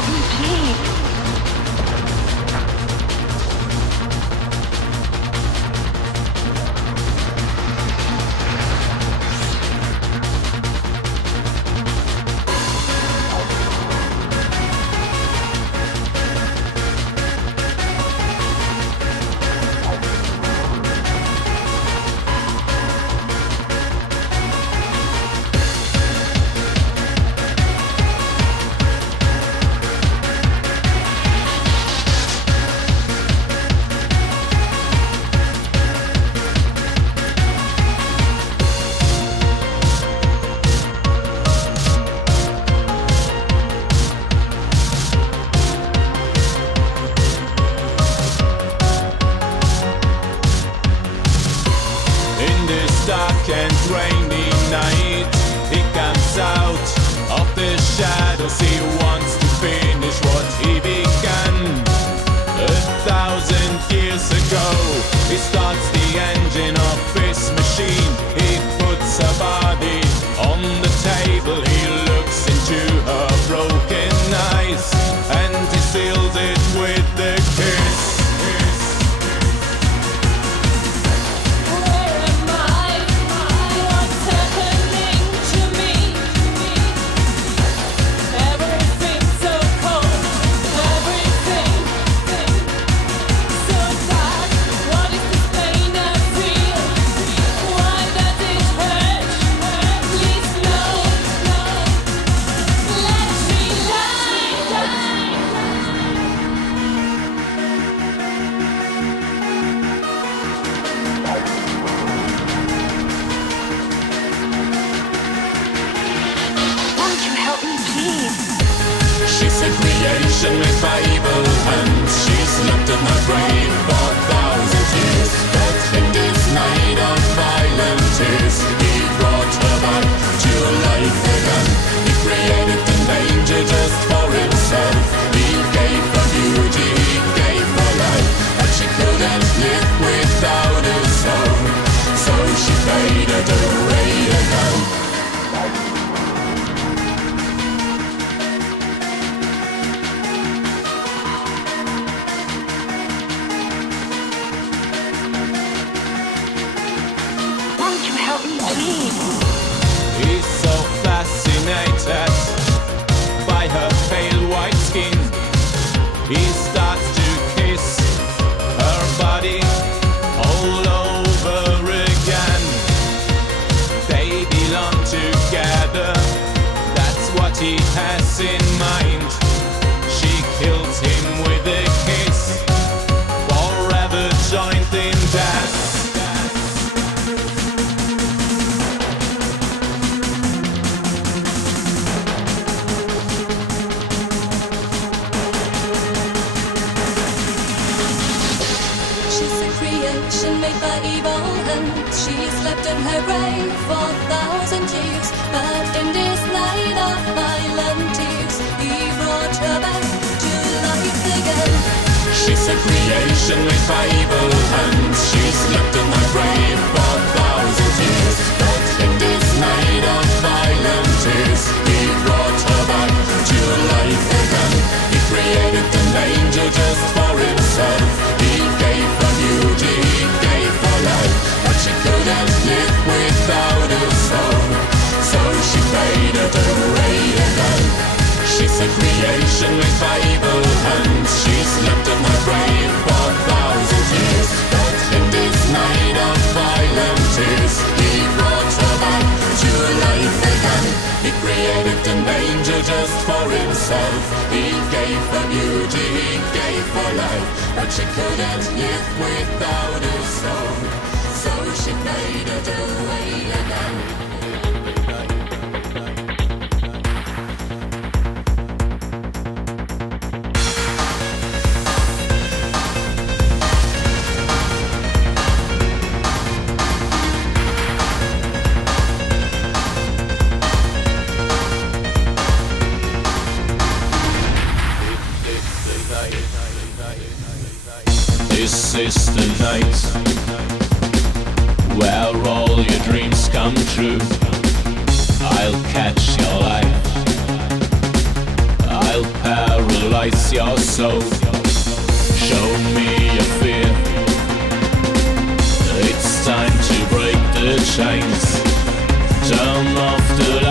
help me, please? Dark and rainy night, he comes out of the shadows. He wants to finish what he began 1,000 years ago. He starts the engine of his machine. He puts her body on the table. He looks into her broken eyes and he seals it with a kiss. Creation made by evil hands. She's locked in her grave for 1,000 years. But in this night of violent tears, he brought her back to life again. He created an angel just for himself. He gave her beauty, he gave her life, but she couldn't live without his soul. So she faded away again. He's so fascinated by her pale white skin. He starts to kiss her body all over again. They belong together, that's what he has in mind. She kills him with a kiss, forever joined in death. Made by evil hands. She slept in her grave for 1,000 years, but in this night of violent tears, he brought her back to life again. She's a creation made by evil hands. She slept in her grave for 1,000 years, but in this night of violent tears, he brought her back to life again. He created an angel just for himself. He gave her beauty, he gave her life, but she couldn't live without his soul. So she faded away again. She's a creation made by evil hands. She slept in her grave for 1,000 years, but in this night of violent tears, he brought her back to life again. He created an angel just for himself. He gave her beauty, he gave her life, but she couldn't live without his soul. So she faded away again. This is the night where all your dreams come true. I'll catch your life, I'll paralyze sacrifice your soul. Show me your fear. It's time to break the chains. Turn off the lights.